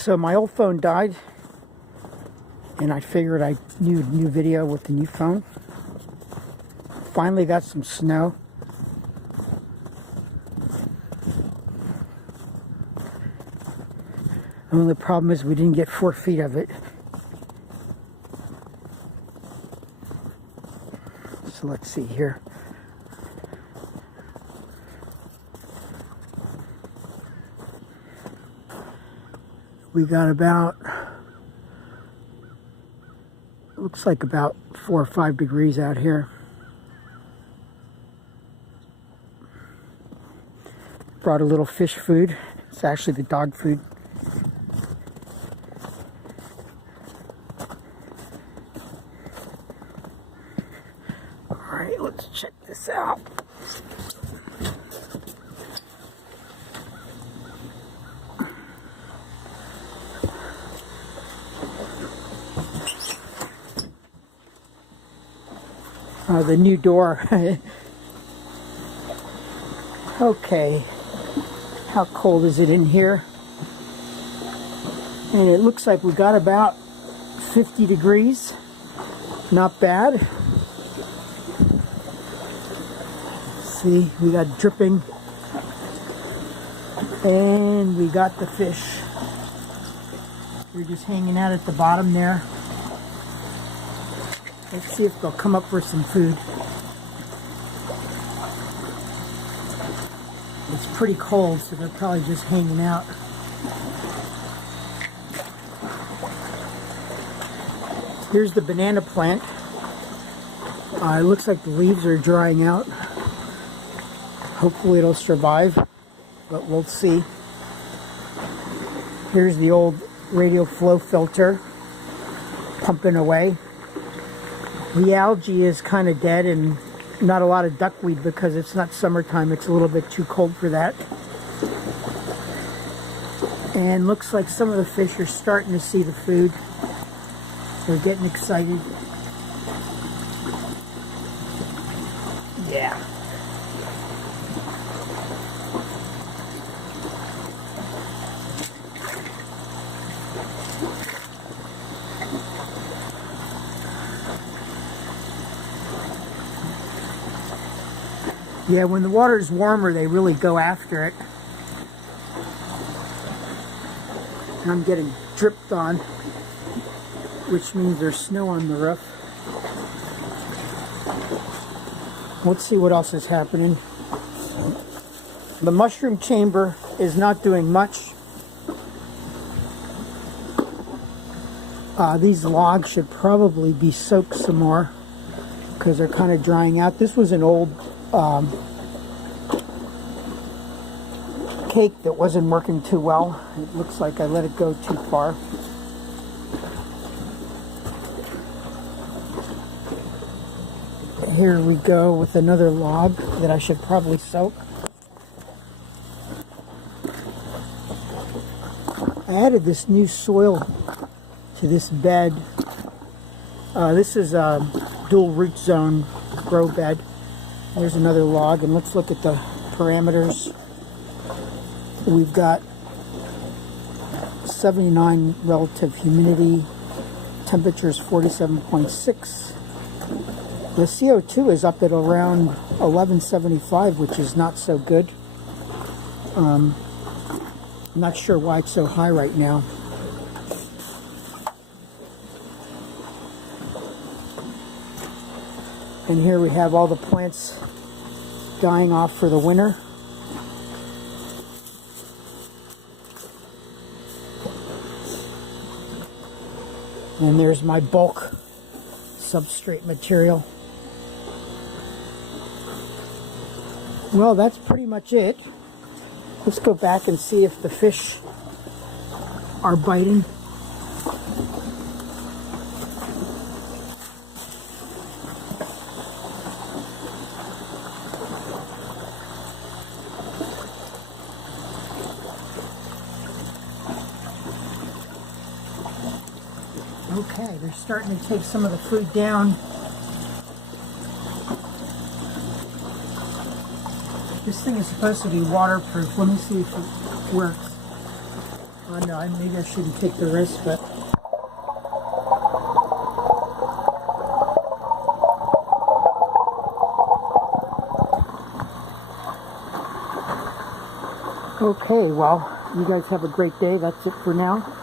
So my old phone died, and I figured I need a new video with the new phone. Finally got some snow. The only problem is we didn't get 4 feet of it. So let's see here. We got about, looks like about 4 or 5 degrees out here. Brought a little fish food. It's actually the dog food. Alright, let's check this out. The new door. Okay, how cold is it in here? And it looks like we got about 50 degrees. Not bad. See, we got dripping. And we got the fish. They're just hanging out at the bottom there. Let's see if they'll come up for some food. It's pretty cold, so they're probably just hanging out. Here's the banana plant. It looks like the leaves are drying out. Hopefully it'll survive, but we'll see. Here's the old radial flow filter pumping away. The algae is kind of dead, and not a lot of duckweed because it's not summertime. It's a little bit too cold for that. And looks like some of the fish are starting to see the food. They're getting excited. Yeah. Yeah, when the water's warmer, they really go after it. I'm getting dripped on, which means there's snow on the roof. Let's see what else is happening. The mushroom chamber is not doing much. These logs should probably be soaked some more because they're kind of drying out. This was an old cake that wasn't working too well. It looks like I let it go too far. Here we go with another log that I should probably soak. I added this new soil to this bed. This is a dual root zone grow bed. There's another log, and let's look at the parameters. We've got 79 relative humidity, temperature is 47.6. The CO2 is up at around 1175, which is not so good. I'm not sure why it's so high right now. And here we have all the plants dying off for the winter. And there's my bulk substrate material. Well, that's pretty much it. Let's go back and see if the fish are biting. Okay, they're starting to take some of the food down. This thing is supposed to be waterproof. Let me see if it works. I know, maybe I shouldn't take the risk, but... Okay, well, you guys have a great day. That's it for now.